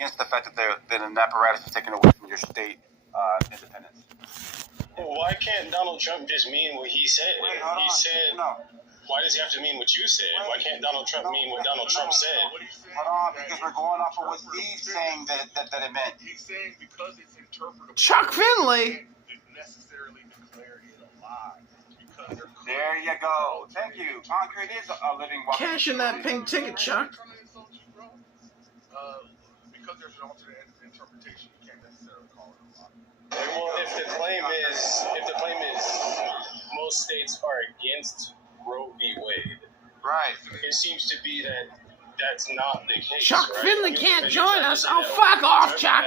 against the fact that an apparatus is taken away from your state independence. Well, why can't Donald Trump just mean what he said? He said, why does he have to mean what you said? Why can't Donald Trump mean what Donald Trump said? Hold on, because we're going off of what Steve's saying that it meant. He's saying because it's interpretable. Chuck Finley. Didn't necessarily declare it a lie. There you go. Thank you. Concrete is a living walking. Cash in that pink ticket, Chuck. Because there's an alternate interpretation, you can't necessarily call it a lie. Well, if the claim is most states are against Roe v. Wade, right? It seems to be that that's not the case. Chuck right? Finley can't join us. Oh, fuck off, Chuck.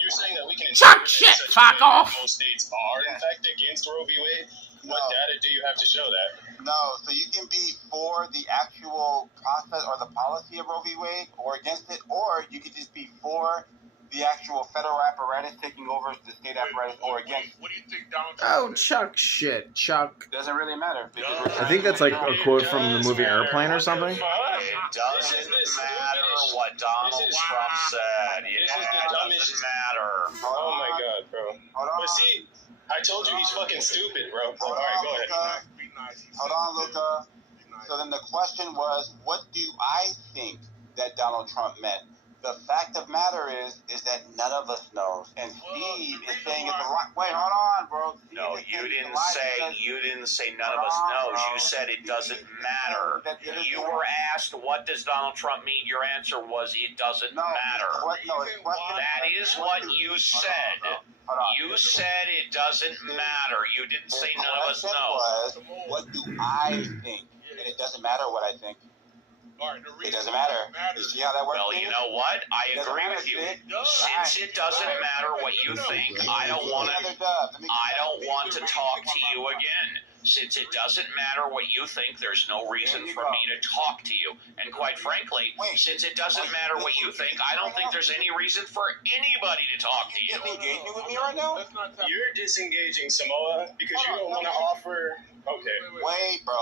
You're saying that we can. Chuck shit, fuck off. Most states are in fact against Roe v. Wade. What data do you have to show that? No, so you can be for the actual process or the policy of Roe v. Wade or against it, or you could just be for the actual federal apparatus taking over the state apparatus or against. What do you think Donald Oh, Trump Chuck shit, Chuck. Doesn't really matter. I think that's like a quote from the movie Airplane or something. It doesn't matter what Donald Trump said. It doesn't matter. Oh my god, bro. Hold on. But see, I told you he's fucking stupid, bro. All right, go ahead. Hold on, Luca. So then the question was, what do I think that Donald Trump meant? The fact of matter is that none of us knows. And Steve is saying it's the right. Wait, hold on, bro. No, you didn't say none of us knows. You said it doesn't matter. You were asked, what does Donald Trump mean? Your answer was, it doesn't matter. That is what you said. You said it doesn't matter. You didn't say none of us know. What do I think? And it doesn't matter what I think. It doesn't matter. You see how that works? Well, you know what? I agree with you. Since it doesn't matter what you think, I don't want to talk to you again. Since it doesn't matter what you think, there's no reason for me to talk to you. And quite frankly, since it doesn't matter what you think, I don't think there's any reason for anybody to talk to you. Disengaging with me right now? You're disengaging, Samoa, because you don't want to offer. Okay. Wait, bro.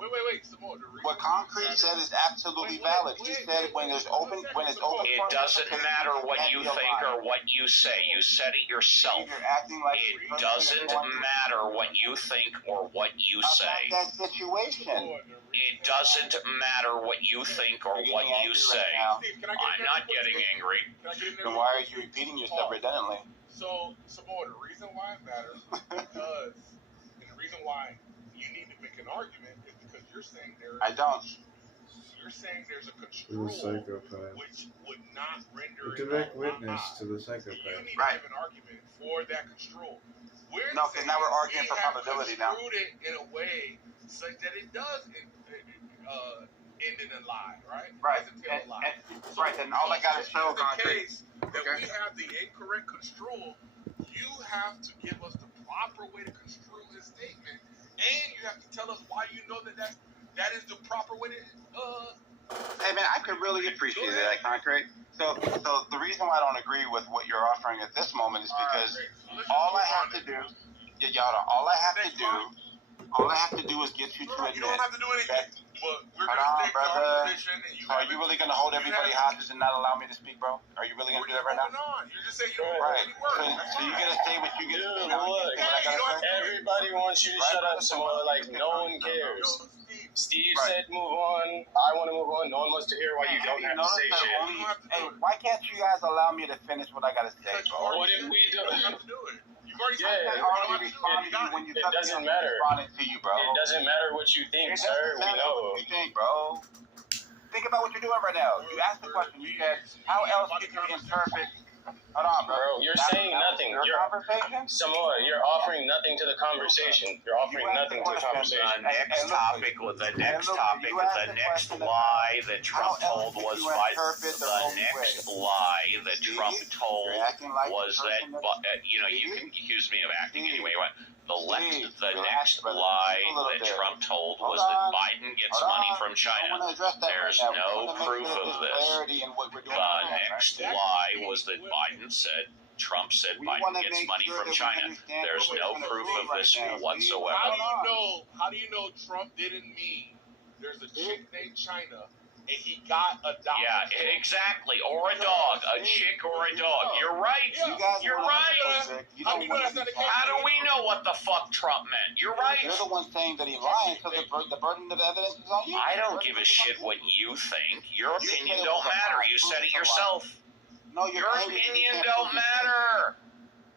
Wait, Samoa. What Concrete said is absolutely valid. He said when it's open. It doesn't matter what you think or what you say. You said it yourself. It doesn't matter what you think or what you say. That situation. It doesn't matter what you think or what you say. I'm not getting angry. Then why are you repeating yourself redundantly? So, Samoa, the reason why it matters because, and the reason why you need to make an argument is because you're saying I don't. You're saying there's a control which would not render a direct witness to the psychopath. You need to give an argument for that control. No, because now we're arguing for probability now. It in a way such that it does end in a lie, right? Right. Right. Then all I got to show Concrete that we have the incorrect construal. You have to give us the proper way to construe his statement, and you have to tell us why you know that is the proper way to. Hey man, I could really appreciate that, Concrete. So the reason why I don't agree with what you're offering at this moment is because all I have to do is get you to admit. You don't have to do anything. But we're going to take our position, and you. Are you really going to hold everybody hostage and not allow me to speak, bro? Are you really going to do that right now? You're just saying you don't right. So you're going to say what you get to say. Everybody wants you to shut up, Samoa. Like no one cares. Steve said move on. I want to move on. No one wants to hear why you don't have to say shit. Hey, why can't you guys allow me to finish what I got to say, bro? What if we don't have to do it? It doesn't matter. It doesn't matter what you think, sir. We know. What you think, bro? Think about what you're doing right now. You asked the question. You said, how else could you interpret? Hold on, bro. You're saying nothing. Samoa, you're offering nothing to the conversation. You're offering nothing to the conversation. The next topic lie that Trump told was you can accuse me of acting anyway. The next lie that Trump told was that Biden gets money from China. There's no proof of this. The next lie was that Trump said Biden gets money from China. There's no proof of this whatsoever. How do you know Trump didn't mean there's a chick named China and he got adopted. Yeah, exactly. Or a dog, a chick or a dog. You're right. Yeah. You're right. How do you know that's not the case? How do we know what the fuck Trump meant? You're right. You're the one saying that he's lying, so the burden of evidence is on you. I don't give a shit what you think. Your opinion don't matter. You said it yourself. No, Your opinion don't matter.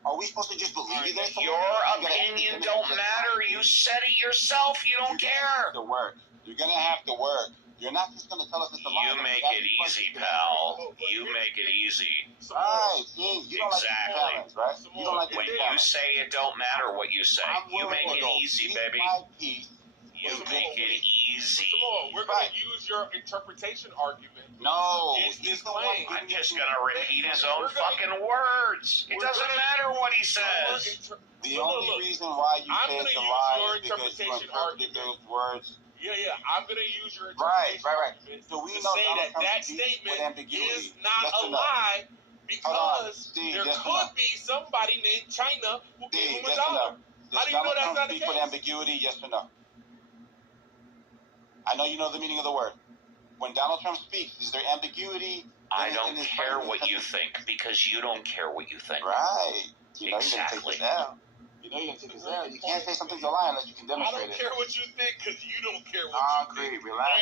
Are we supposed to just believe that? Your opinion don't matter. You said it yourself. You don't care. To work. You're gonna have to work. You're not just gonna tell us it's a lie. You make it easy, pal. You make it easy. Right. See, you don't Exactly. like the challenge, right? You don't like the When you challenge. say it don't matter what you say, you make it easy, baby. You make it easy. We're going to use your interpretation argument. No. Is this claim? I'm just gonna repeat his own fucking words. It doesn't matter what he says. The only reason why you say it's a lie is because you interpreted those words. Yeah, I'm going to use your Right. interpretation argument So we to know say Donald that Trump that speaks with statement ambiguity. is not Yes a or no? lie because Steve, there yes or could no? be somebody named China who gave him a Yes or no? dollar. How do you know Donald that's Trump not the speak with case? ambiguity? Yes or no? I know you know the meaning of the word. When Donald Trump speaks, is there ambiguity? I don't care what you think because you don't care what you think. Right. You know Exactly. you're gonna take this out. You know you're gonna take this out. You can't say something's a lie unless you can I demonstrate don't it. care what you think because you don't care what you Concrete, think. relax,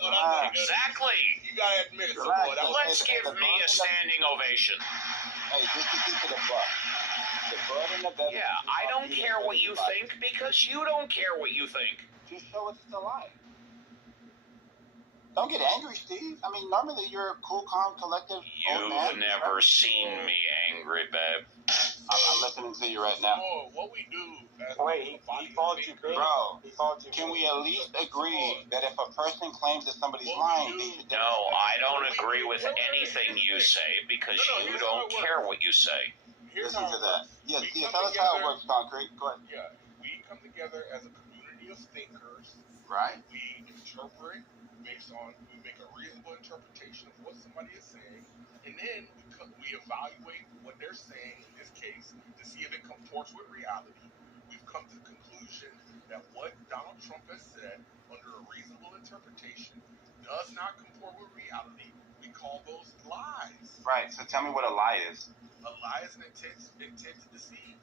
bro. Relax. Exactly. You gotta admit it, Relax. boy. That was Let's give me a standing ovation. Hey, just to keep it a buck. The burden of evidence. Yeah, I don't care what you think because you don't care what you think. Just show it's a lie. Don't get angry, Steve. I mean, normally you're a cool, calm, collective old man. You've never seen me angry, babe. I'm listening to you right now. Oh, what we do. Wait, he called you big. Bro, He called you can big. we at least agree that if a person claims that somebody's lying, they should No, I don't agree with anything you say because you don't care what you say. Here's listen how to it that. works. Yes, We see, come tell us how it together- works, Concrete. Go ahead. Yeah, we come together as a community of thinkers. Right? We interpret based on, we make a reasonable interpretation of what somebody is saying, and then we evaluate what they're saying, in this case, to see if it comports with reality. We've come to the conclusion that what Donald Trump has said, under a reasonable interpretation, does not comport with reality. We call those lies. Right. So tell me what a lie is. A lie is an intent to deceive.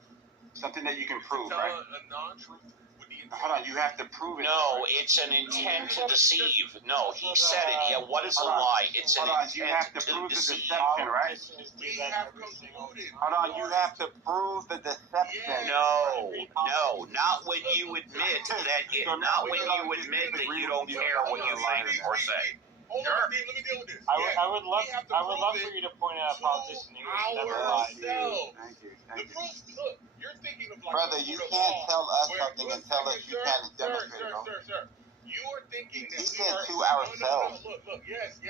Something that you can prove, Tell right? a non-truth with the intent. Hold on, you have to prove it. No, it's an intent to deceive. No, he said it. Yeah, what is a lie? It's an Hold on, you have intent to prove to the deceive. deception, right? We have concluded. Hold on, you have to prove the deception. No, not when you admit that. Not when you admit that you don't care what you think or say. Hold Sure. on, Steve, let me deal with this. I would love we have to for prove you to point out a politician who never lied. ourselves. Thank you. The Thank you. proof, look, you're thinking of like Brother, a you court of can't law tell us where- something and tell us you can't demonstrate it, bro. Sir. You are thinking that He we said are to ourselves. No, look, yes.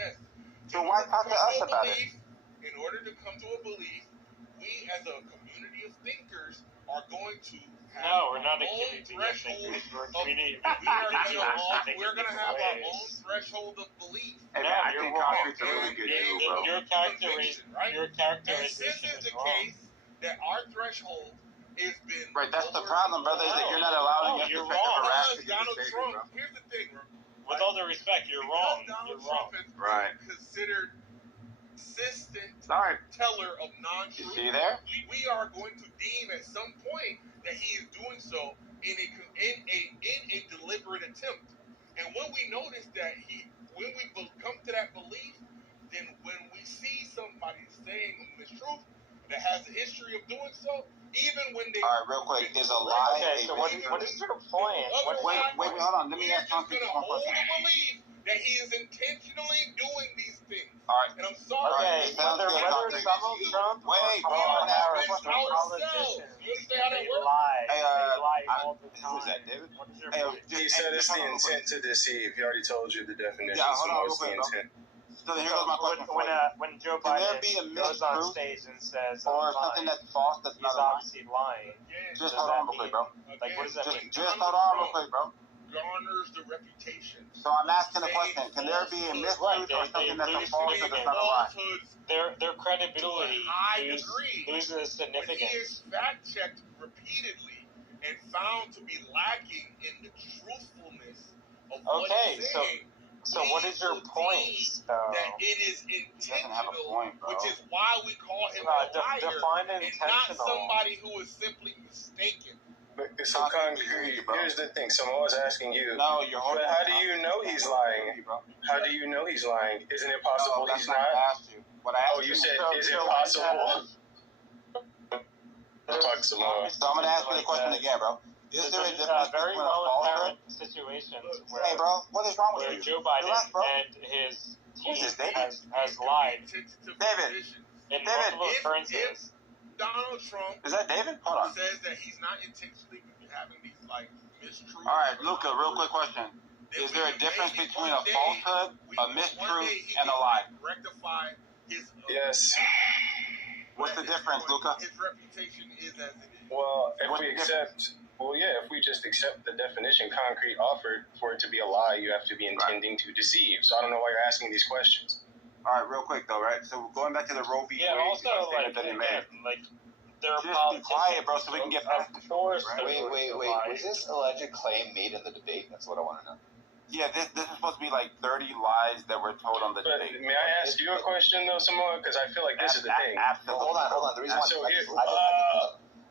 So In why order talk to come us a about belief, In order to come to a belief, we as a community of thinkers are going to have No, we're not a our own community of threshold thinkers. We're a of- community of we're gonna have our own threshold of belief. Hey, No, man, I you're think wrong. Concrete's a really good dude, bro. Your Conviction, right? And since characterization it's is the wrong. case that our threshold has been Right, that's the lowered- problem, brother, is that you're not allowing No, us you're to take wrong. the Because harassment to Donald the station, Trump, bro. here's the thing, With all due respect, you're wrong. Donald You're Trump wrong. is Right. considered consistent Sorry. teller of You non-truth. see there? We are going to deem at some point that he is doing so in a deliberate attempt. And when we notice that when we come to that belief, then when we see somebody saying this truth that has a history of doing so, even when they All right, real quick. Is a lie Okay, a so what is your plan? Wait, hold on. Let me we are ask just Concrete going to one hold question. the belief that he is intentionally doing these things. All right. And I'm sorry. Okay, It sounds whether good, whether Concrete. Donald Trump Wait, or wait, Kamala wait, Harris wait, are wait. politicians, You understand how that they works? lie. Hey, They lie I- all the time. who was that, David? What is your Hey, point? just, He said it's hold the on real quick. intent to deceive. He already told you the definition. Yeah, hold so on what's real the quick, bro. intent? So here goes my question for you. When Joe Can there Biden be a goes on mistruth stage and says, or I'm something lying, that's false that's he's not a lie? obviously lying. Yeah. Just Does hold that on real quick, bro. Like, what does that mean? Just hold on real quick, bro. Garners the reputation. So I'm asking a question. Can there be a mistruth or something that's a false or that's not a lie? Falsehoods. Their credibility To a high loses degree. loses When he significance. is fact-checked repeatedly and found to be lacking in the truthfulness of what Okay, he's so- saying, So what is your point, though? That it is doesn't have a intentional, point, bro. which is why we call him No, a liar, define and not intentional. somebody who is simply mistaken. But so concrete. Here's the thing. Someone was asking you. No, you're holding. But how do you know he's lying? How do you know he's lying? Isn't it possible No, he's that's not? what I asked you. What I asked Oh, you you said, So- is it so possible? Fuck some more. So I'm gonna ask you the question again, bro. Is there a difference very between a well falsehood? apparent situations where, Hey, bro, what is wrong with where you? Joe Biden Relax, bro. and his team Who's this, David? has lied Tentative David. positions. in David, multiple if- occurrences. Donald Trump Is that David? Hold on. says that he's not intentionally having these like mistruths. All right, Luca. Real quick question. then Is there a maybe difference between a one day falsehood, we- a one day mistruth, he and a can lie? Rectify his. Yes. What's the difference, Luca? His reputation is as it is. Well, if What's we the accept, well, yeah, if we just accept the definition concrete offered for it to be a lie, you have to be intending to deceive. So I don't know why you're asking these questions. All right, real quick though, right? So going back to the Roe v. Yeah, Wade also statement like that he made. again, like there are Just be politicians. quiet, bro, so we can get past this, Of course, right? there Wait. are lies. Was this alleged claim made in the debate? That's what I want to know. Yeah, this is supposed to be like 30 lies that were told on the But debate. may I ask you a question though, Samoa? Because I feel like this is the thing. Absolutely. Hold on. The reason why So I here- just,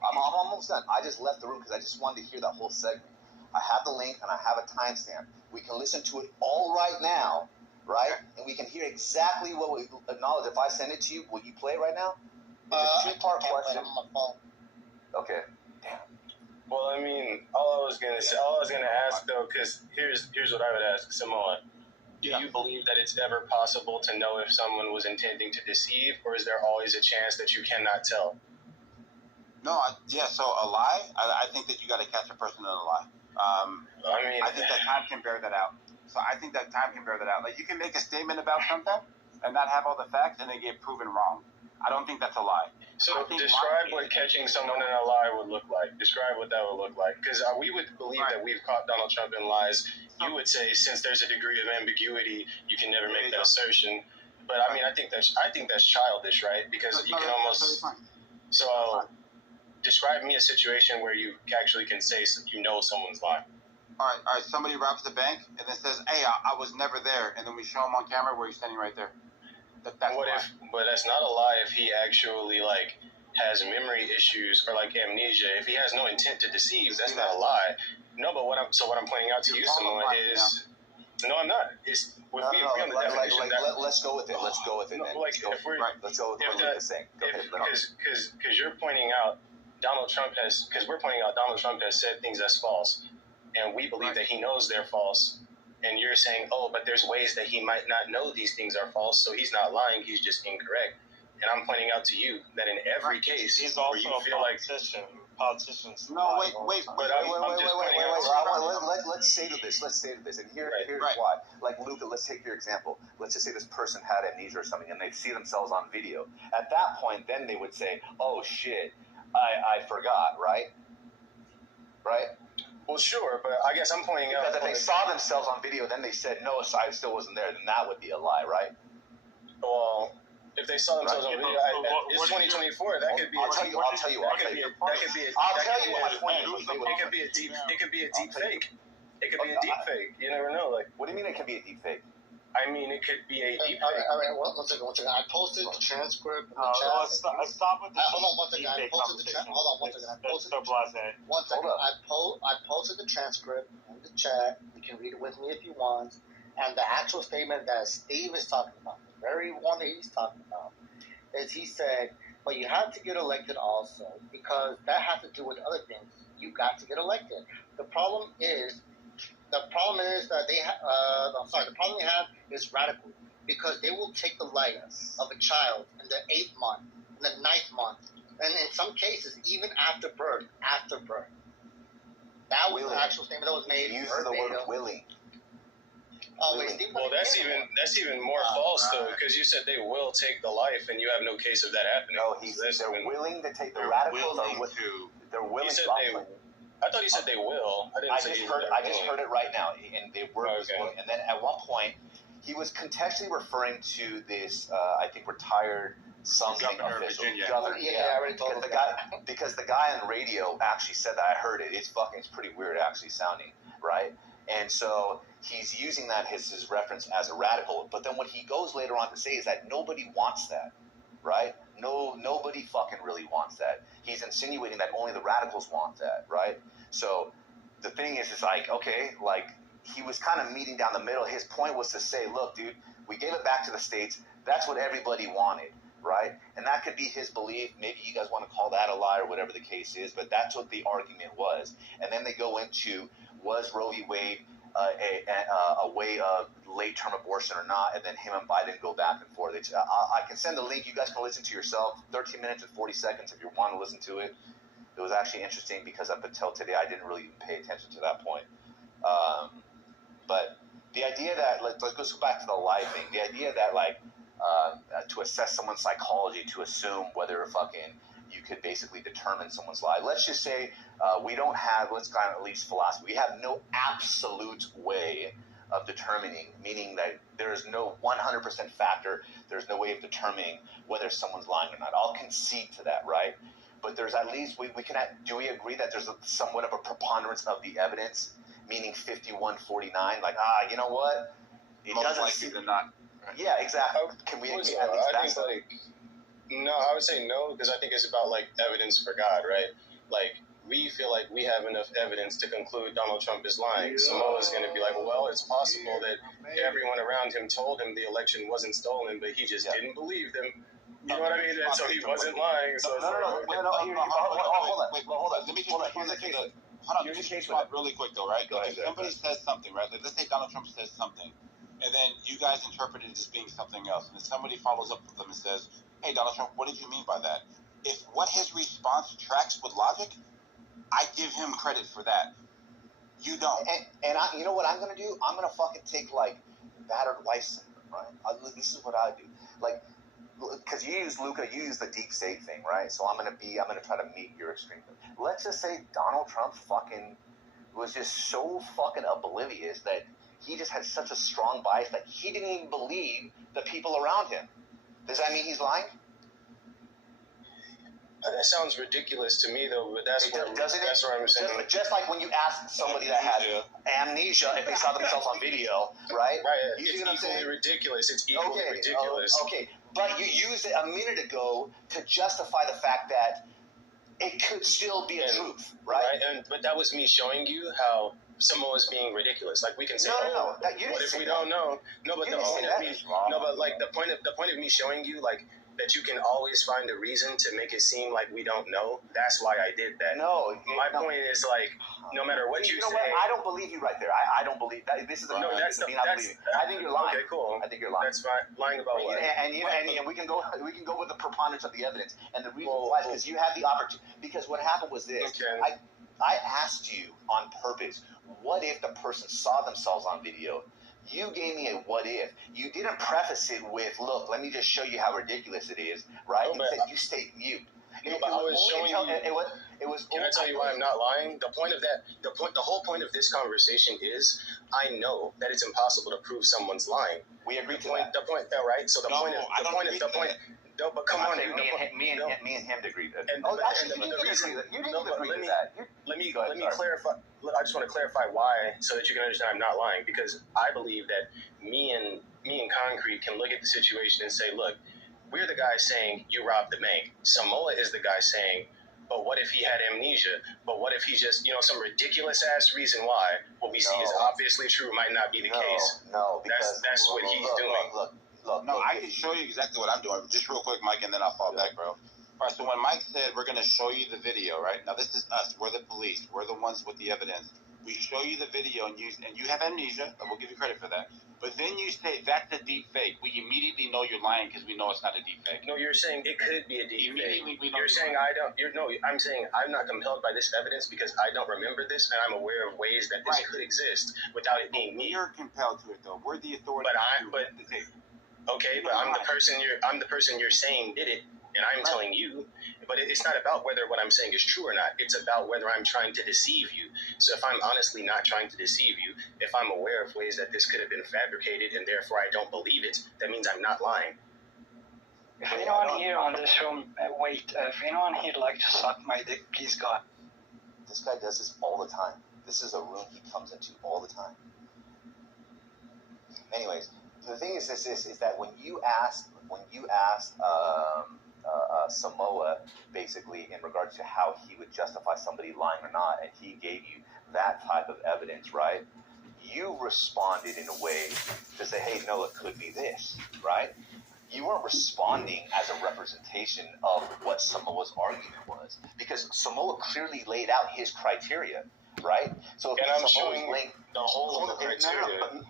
I'm almost done. I just left the room because I just wanted to hear that whole segment. I have the link and I have a timestamp. We can listen to it all right now, right? And we can hear exactly what we acknowledge. If I send it to you, will you play it right now? It's a two-part question. Okay. Well, I mean, all I was gonna ask though, because here's what I would ask Samoa. Do you believe that it's ever possible to know if someone was intending to deceive, or is there always a chance that you cannot tell? No, so a lie, I think that you got to catch a person in a lie. I mean, I think that time can bear that out. So I think that time can bear that out. Like, you can make a statement about something and not have all the facts and then get proven wrong. I don't think that's a lie. so I think describe lying what is- catching someone in a lie would look like. Describe what that would look like. Because we would believe Right. that we've caught Donald Trump in lies. You would say, since there's a degree of ambiguity, you can never There make you that go. assertion. But I mean, I think that's childish, right? Because you No, can that's almost. totally fine. So, describe me a situation where you actually can say you know someone's lying. All right. Somebody robs the bank and then says, "Hey, I was never there," and then we show him on camera where he's standing right there. That's What a lie. if? But that's not a lie if he actually like has memory issues or like amnesia. If he has no intent to deceive, that's not a lie. No, but what I'm pointing out to you, Samoa, is no, I'm not. It's if we agree on the definition. Let's go with it. Let's go with it. No, Then. like if we're Let's go with if what that- Luke is saying. Go ahead. let on. because you're pointing out Donald Trump has we're pointing out Donald Trump has said things that's false, and we believe that he knows they're false. And you're saying, oh, but there's ways that he might not know these things are false, so he's not lying, he's just incorrect. And I'm pointing out to you that in every case He's where also you a feel like, politician. Politicians. No, lie wait. all the time. But I'm just pointing out. Let's say to this. And here's Right. why. Like Luca, let's take your example. Let's just say this person had amnesia or something, and they see themselves on video. At that point, then they would say, "Oh shit, I forgot." Right? Right? Well, sure, but I guess I'm pointing out. Because if they saw themselves on video, then they said, "No, so I still wasn't there." Then that would be a lie, right? Well, if they saw themselves on video, it's 2024. That could be. I'll tell you. That could be. I'll tell you what my point is. It could be a deep. It could be a deep fake. It could be a Okay, deep fake. You never know. Like, What do you mean it can be a deep fake? I mean, it could be a deep All fake. right, one second. I posted the transcript in the chat. Let's stop with the Hold on one second. I deepfake posted the conversation. hold on one second. I That's posted so blasé. one second. Hold I posted the transcript in the chat. You can read it with me if you want. And the actual statement that Steve is talking about, the very one that he's talking about, is he said, "But you have to get elected also because that has to do with other things. You got to get elected. The problem is that the problem you have is radical because they will take the life of a child in the 8th month, in the 9th month, and in some cases even after birth. That was the actual statement that was made. Use the word willing. Oh wait, Steve. Well, that's even more false though, because you said they will take the life, and you have no case of that happening. No, So that's they're even- willing to take the They're radicals. willing to. They're willing You said to. I thought you said they will. I didn't I say just you heard. were I just willing. heard it right now, and the word was Okay. willing. And then at one point, he was contextually referring to this, I think, retired something Governor of official. Virginia. Governor, Yeah, I already told because him the guy on radio actually said that. I heard it. It's pretty weird, actually sounding right. And so he's using that as his reference as a radical. But then what he goes later on to say is that nobody wants that, right? Nobody fucking really wants that. He's insinuating that only the radicals want that, right? So the thing is, it's like, okay, like he was kind of meeting down the middle. His point was to say, look, dude, we gave it back to the states. That's what everybody wanted, right? And that could be his belief. Maybe you guys want to call that a lie or whatever the case is, but that's what the argument was. And then they go into, was Roe v. Wade a way of late-term abortion or not, and then him and Biden go back and forth. I can send the link. You guys can listen to yourself. 13 minutes and 40 seconds if you want to listen to it. It was actually interesting because up until today, I didn't really pay attention to that point. But the idea that, let's go back to the lie thing. The idea that, like, to assess someone's psychology, to assume whether fucking you could basically determine someone's lie. Let's just say we don't have, let's kind of at least philosophy. We have no absolute way of determining, meaning that there is no 100% factor. There's no way of determining whether someone's lying or not. I'll concede to that, right? But there's at least, we can, do we agree that there's somewhat of a preponderance of the evidence, meaning 51-49? Like, you know what? It Most doesn't likely seem, than not. Right? Yeah, exactly. Can we agree at least I that's think, like, no, I would say no, because I think it's about, like, evidence for God, right? Like, we feel like we have enough evidence to conclude Donald Trump is lying. Samoa's going to be like, well, it's possible that everyone around him told him the election wasn't stolen, but he just didn't believe them. You know what I mean? And so he wasn't lying. So No. Hold on. Let me just Here's the case. Hold on, just respond really quick though, right? Go ahead, If somebody says something, right? Like, let's say Donald Trump says something, and then you guys interpret it as being something else, and then somebody follows up with them and says, "Hey, Donald Trump, what did you mean by that?" If what his response tracks with logic, I give him credit for that. You don't. And you know what I'm gonna do? I'm gonna fucking take like battered wife syndrome, right? This is what I do, like. Because you use Luca, you use the deep state thing, right? So I'm gonna try to meet your extreme. Let's just say Donald Trump fucking was just so fucking oblivious that he just had such a strong bias that he didn't even believe the people around him. Does that mean he's lying? that sounds ridiculous to me, though. But that's what I'm saying. Just like when you ask somebody that had amnesia if they saw themselves on video, right? Right. You see It's what I'm saying? equally ridiculous. It's equally ridiculous. Okay, but you used it a minute ago to justify the fact that it could still be a truth, right? But that was me showing you how Samoa's being ridiculous. Like, we can say, what if we don't know? No, but the point of me, the point of me showing you, like, that you can always find a reason to make it seem like we don't know. That's why I did that. My point is, like, no matter what you say, what? I don't believe you right there. I don't believe that. This is no. That's me not believing. I think you're lying. Okay, cool. I think you're lying. That's fine. Lying about what? And we can go with the preponderance of the evidence. And the reason why is because you had the opportunity. Because what happened was this. Okay. I asked you on purpose, what if the person saw themselves on video? You gave me a what if. You didn't preface it with, look, let me just show you how ridiculous it is, right? Instead, you stayed mute. No, but I was showing you. It was. Can I tell you why I'm not lying? The whole point of this conversation is, I know that it's impossible to prove someone's lying. We agree to that. Right? So the point. No, but come on, me and him agreed. Let me clarify. I just want to clarify why, so that you can understand I'm not lying. Because I believe that me and Concrete can look at the situation and say, look, we're the guy saying you robbed the bank. Samoa is the guy saying, but what if he had amnesia? But what if he just, some ridiculous ass reason why what we see is obviously true might not be the case? No, because that's what he's doing. Look, I can show you exactly what I'm doing. Just real quick, Mike, and then I'll fall back, bro. All right, so when Mike said we're going to show you the video, right? Now, this is us. We're the police. We're the ones with the evidence. We show you the video, and you have amnesia. We'll give you credit for that. But then you say that's a deep fake. We immediately know you're lying because we know it's not a deep fake. No, you're saying it could be a deep fake. You're saying I'm saying I'm not compelled by this evidence because I don't remember this, and I'm aware of ways that this could exist without it being me. You're compelled to it, though. We're the authority. Okay, but I'm the person you're saying did it, and I'm telling you. But it's not about whether what I'm saying is true or not. It's about whether I'm trying to deceive you. So if I'm honestly not trying to deceive you, if I'm aware of ways that this could have been fabricated and therefore I don't believe it, that means I'm not lying. If anyone here on this room, if anyone here would like to suck my dick, please go. This guy does this all the time. This is a room he comes into all the time. Anyways, the thing is that when you asked Samoa basically in regards to how he would justify somebody lying or not, and he gave you that type of evidence, right? You responded in a way to say, hey, no, it could be this, right? You weren't responding as a representation of what Samoa's argument was, because Samoa clearly laid out his criteria, right? So if I'm showing the whole of the criteria.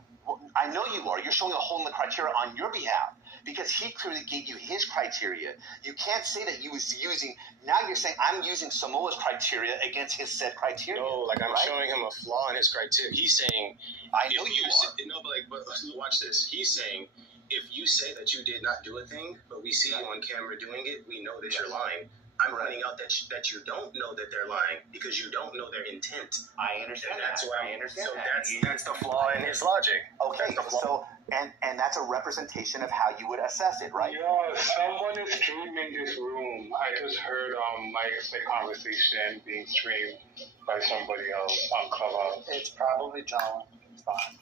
I know you are. You're showing a hole in the criteria on your behalf, because he clearly gave you his criteria. You can't say that you was using. Now you're saying I'm using Samoa's criteria against his said criteria. No, like I'm right? showing him a flaw in his criteria. He's saying, I know you are. No, but watch this. He's saying, if you say that you did not do a thing, but we see you on camera doing it, we know that you're lying. I'm pointing out that you don't know that they're lying because you don't know their intent. I understand that. I understand that. That's the flaw in his logic. Okay, so and that's a representation of how you would assess it, right? Yeah, someone is streaming this room. I just heard Mike's conversation being streamed by somebody else on Clubhouse. It's probably John. It's fine.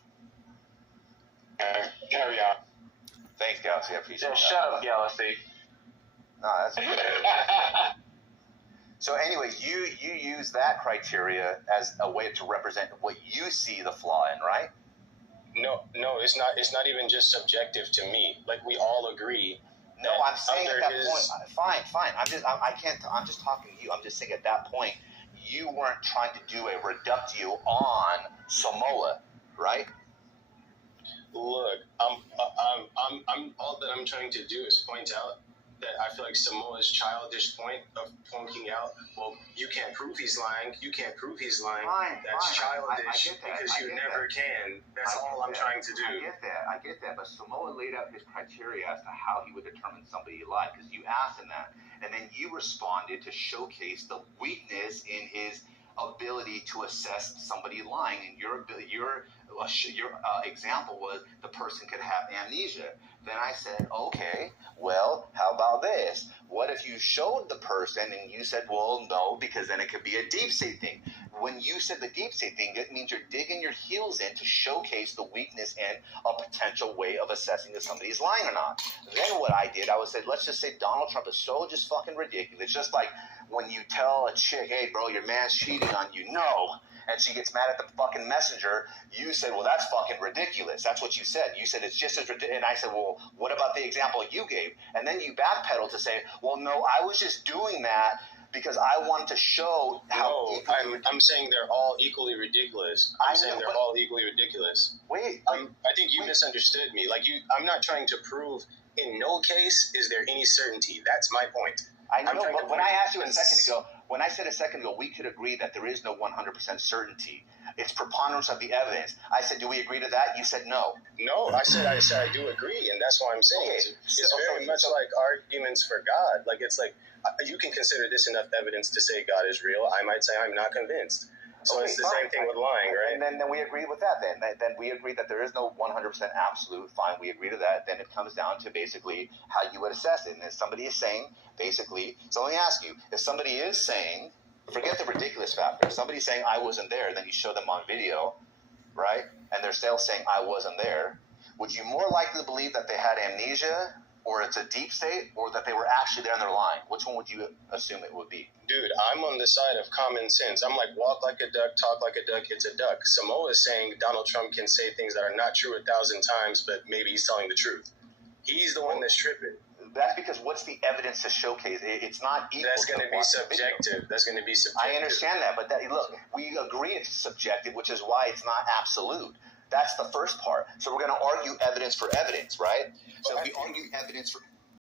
Carry on. Thanks, Galaxy. I appreciate that. Shut up, Galaxy. No, that's good. So anyway, you use that criteria as a way to represent what you see the flaw in, right? No, it's not. It's not even just subjective to me. Like we all agree. No, I'm saying at that point. Fine. I'm just talking to you. I'm just saying at that point, you weren't trying to do a reductio on Samoa, right? Look, I'm all that I'm trying to do is point out that I feel like Samoa's childish point of pointing out, well, you can't prove he's lying. Fine, That's childish I get that. because you never can. That's all I'm trying to do. I get that. But Samoa laid out his criteria as to how he would determine somebody lied, because you asked him that, and then you responded to showcase the weakness in his ability to assess somebody lying, and your example was the person could have amnesia. Then I said, okay, well, how about this? What if you showed the person and you said, well, no, because then it could be a deep state thing. When you said the deep state thing, it means you're digging your heels in to showcase the weakness in a potential way of assessing if somebody's lying or not. Then what I did, I would say, let's just say Donald Trump is so just fucking ridiculous. Just like when you tell a chick, hey, bro, your man's cheating on you. No. And she gets mad at the fucking messenger. You said, well, that's fucking ridiculous. That's what you said. You said it's just as ridiculous. And I said, well, what about the example you gave? And then you backpedal to say, well, no, I was just doing that because I wanted to show how. No, I'm saying they're all equally ridiculous. I'm saying they're all equally ridiculous. Wait. I think you misunderstood me. Like I'm not trying to prove in no case is there any certainty. That's my point. I know, but when I asked you a second ago, when I said a second ago, we could agree that there is no 100% certainty. It's preponderance of the evidence. I said, do we agree to that? You said no. No, I said I do agree, and that's why I'm saying it's very much like arguments for God. Like it's like you can consider this enough evidence to say God is real. I might say I'm not convinced. So it's the same thing with lying, right? And then we agree with that then. Then we agree that there is no 100% absolute. Fine, we agree to that. Then it comes down to basically how you would assess it. And if somebody is saying, basically, so let me ask you, if somebody is saying, forget the ridiculous factor, if somebody's saying I wasn't there, then you show them on video, right? And they're still saying I wasn't there, would you more likely believe that they had amnesia, or it's a deep state, or that they were actually there and they're lying? Which one would you assume it would be? Dude, I'm on the side of common sense. I'm like, walk like a duck, talk like a duck, it's a duck. Samoa is saying Donald Trump can say things that are not true 1,000 times, but maybe he's telling the truth. He's the one that's tripping. That's because what's the evidence to showcase? It's not equal. That's going to be subjective. That's going to be subjective. I understand that, but look, we agree it's subjective, which is why it's not absolute. That's the first part. So we're going to argue evidence for evidence, right? So if we argue evidence for